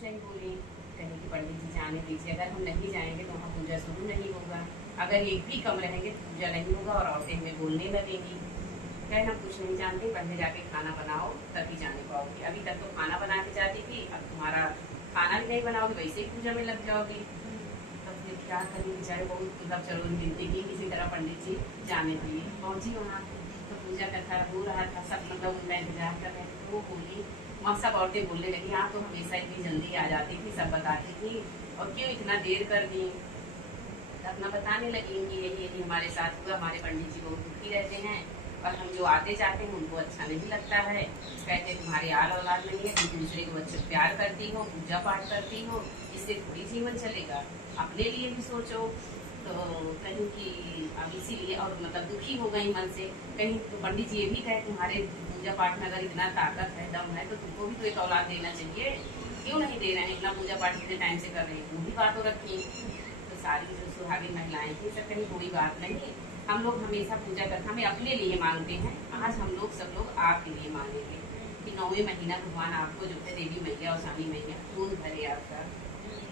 कुछ नहीं बोली। कहीं कि पंडित जी जाने दीजिए, अगर हम नहीं जाएंगे तो वहाँ पूजा शुरू नहीं होगा, अगर एक भी कम रहेंगे तो पूजा नहीं होगा और औरतें हमें बोलने लगेंगी। कहे हम कुछ नहीं जानते, पहले जाके खाना बनाओ तभी जाने पाओगे। अभी तक तो खाना बना के जाती थी, अब तुम्हारा खाना भी नहीं बनाओगे, वैसे ही पूजा में लग जाओगी। तो फिर क्या करें, बेचारे बहुत मतलब चलो गिनती की किसी तरह पंडित जी जाने दिए। पहुंची वहाँ तो पूजा कथा हो रहा था, सब मतलब उनका इंतजार कर रहे थे। वो बोली, वहाँ सब औरतें बोलने लगी, हाँ तो हमेशा इतनी जल्दी आ जाती थी, सब बताती थी, और क्यों इतना देर कर दी। अपना बताने लगी कि यही हमारे साथ हुआ, हमारे पंडित जी बहुत दुखी रहते हैं और हम जो आते जाते हैं उनको अच्छा नहीं लगता है। कहते तुम्हारी आल औलाद नहीं है, तुम दूसरे को अच्छे प्यार करती हो, पूजा पाठ करती हो, इससे थोड़ी जीवन चलेगा, अपने लिए भी सोचो। तो कहीं कि अब इसीलिए और मतलब दुखी हो गई मन से। कहीं तो पंडित जी ये भी कहे तुम्हारे पूजा पाठ में अगर इतना ताकत है, दम है, तो तुमको भी तो एक औलाद देना चाहिए, क्यों नहीं दे रहे हैं, इतना पूजा पाठ कितने टाइम से कर रहे हैं, वो भी बातों रखी। तो सारी जो सुहागिन महिलाएं थी सब कहीं कोई बात नहीं, हम लोग हमेशा पूजा करते, हमें अपने लिए मांगते हैं, आज हम लोग सब लोग आपके लिए मांगेंगे कि 9वें महीना भगवान आपको जो है देवी मैया और स्वामी मैया खून भरे आपका।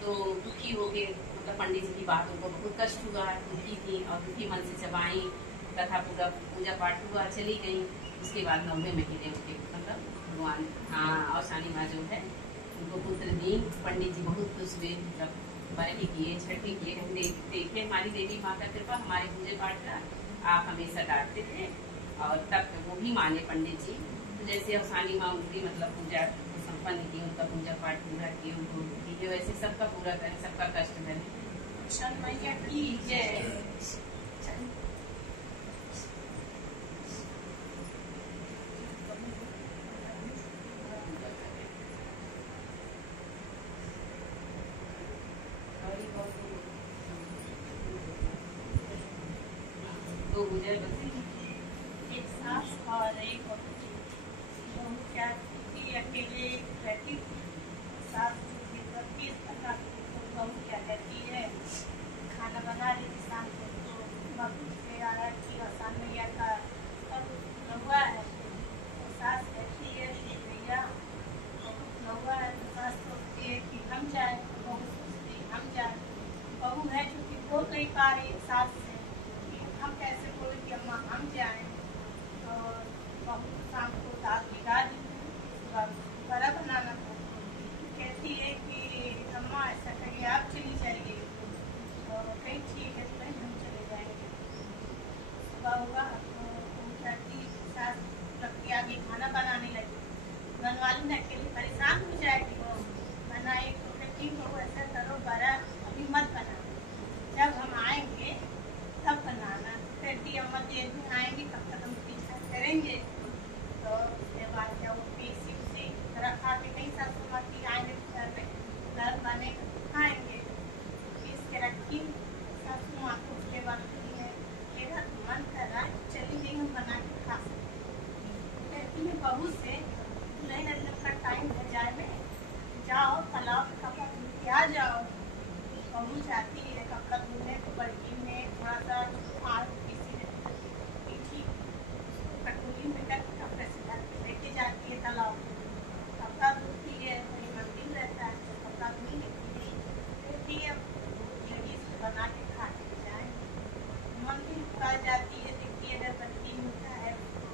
तो दुखी हो गए, मतलब पंडित जी की बात उनको बहुत कष्ट हुआ, दुखी थी और दुखी मन से जब आई, कथा पूरा पूजा पाठ हुआ, चली गई। उसके बाद 9वें महीने उनके मतलब भगवान हाँ और शानी माँ जो है उनको पुत्र दी। पंडित जी बहुत खुश हुए, मतलब बरही किए, छठी किए, देखे हमारी देवी माँ का कृपा, हमारे पूजे पाठ का आप हमेशा डांटते थे। और तब वो भी माने पंडित जी, तो जैसे अवसानी माँ उनकी मतलब पूजा संपन्न की, उनका पूजा पाठ पूरा किए, उनको किए, वैसे सबका पूरा करें, सबका कष्ट करें। मैया की जय। तो गुजर एक सास और एक क्या अकेले रहती थी। सास बहू क्या कहती है, खाना बना रही थी शाम को, तो बहू से आया कि आसान मैया का अब हुआ है, तो सास कहती है कि भैया हुआ है, तो सास सोचती है कि हम जाए, तो बहू सोचती है हम जाए। बहू है जो कि बोल नहीं पा रही सास से कि हम कैसे बोले कि अम्मा हम जाएं। तो बहू शाम को दाल भिगा दी, बड़ा बनाना था, कहती है कि अम्मा ऐसा करिए आप चली जाइए, तो कहीं ठीक है तो हम चले जाएंगे। सुबह हुआ तो जाती सास लड़की आगे खाना बनाने लगी, बनवाली न अकेले परेशान हो जाएगी, वो बनाए तो कहती हो ऐसा करो बड़ा अभी मत बनाना, जब हम आएंगे तब बनाना। कहती अम्मा देर में आएंगे तब तक हम पीछा करेंगे। तो उसके बाद क्या वो पीसी उसी रखा के कहीं सासू माँ की आएंगे घर में घर बने खाएंगे, पीस के रखी सासू माँ को। उसके बाद मेरा मन कर रहा है चली गई, हम बना के खा सकते। कहती है बहू से नहीं जब का टाइम हो जाए में जाओ तालाब में कपड़ा धुल के आ जाओ। बहू जाती है कपड़ा धुलने को, बल्कि में थोड़ा सा आग पीछी कटोरी में कर कपड़े से धर के लेके जाती है तालाब में, कपड़ा धुलती है, वही मंदिर रहता है तो कपड़ा धुल लेती है, कहती है लेडीज को बना के खा के जाए। मंदिर पर जाती है, देखती है अगरबत्ती होता है उसको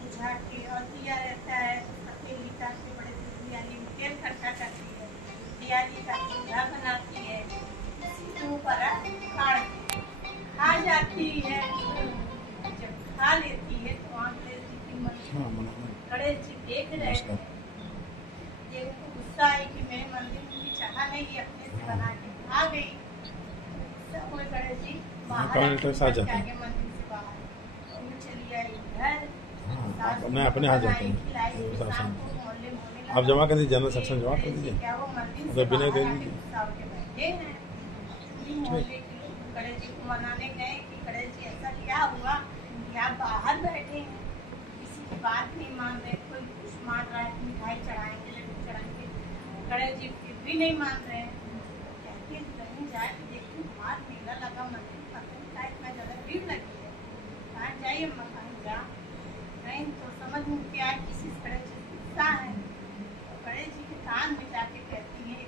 बुझा के, और दिया रहता है तेल तार के बड़े दियाली में तेल खर्चा करती है, दियाली का चूल्हा बनाती है, ऊपर काट खा जाती है। जब खा लेती है तो आँख गणेश जी देख रहे थे, ये उनको गुस्सा है कि मेरे मंदिर में भी चाहा नहीं है, अपने से बना के आ गई। सब हुए गणेश जी बाहर आगे मंदिर से बाहर चली आई घर, अपने हाथ जाते हैं। आप जमा कर दीजिए, जनरल सेक्शन जमा कर दीजिए, क्या वो मंदिर उधर बिना दे दीजिए। गणेश जी को मनाने गए कि गणेश जी ऐसा क्या हुआ कि आप बाहर बैठे हैं, किसी की बात नहीं मान रहे, कोई कुछ मान रहा है मिठाई चढ़ाएंगे लड्डू चढ़ाएंगे, गणेश जी फिर भी नहीं मान रहे हैं। कहते कहीं जाए देखिए बाहर मेला लगा मंदिर टाइप में ज़्यादा भीड़ लगी है, कहाँ जाइए अम्मा कहीं जा नहीं, तो समझ में क्या किसी गणेश जी गुस्सा है। तो गणेश जी के कान में जाके कहती है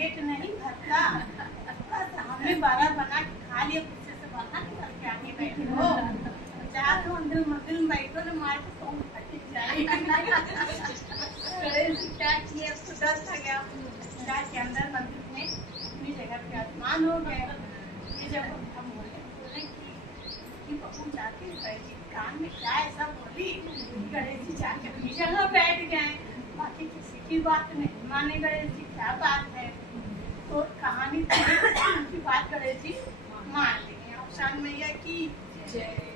पेट नहीं भरता, हमने 12 बना के खा लिया, गुस्से से बना के घर के आगे बैठे हो, जाकर मंदिर में बैठो न मार के कौन फट जाए। क्या किए, खुदा था गया के अंदर मंदिर में अपनी जगह पे आसमान हो गए। ये जब हम बोले कि बहू जाके गणेश जी कान में क्या ऐसा बोली, गणेश जी जाके अपनी जगह बैठ गए, बाकी किसी की बात नहीं माने। गणेश जी क्या बात है, तो कहानी की बात गणेश जी मान लेंगे। शान मैया की जय।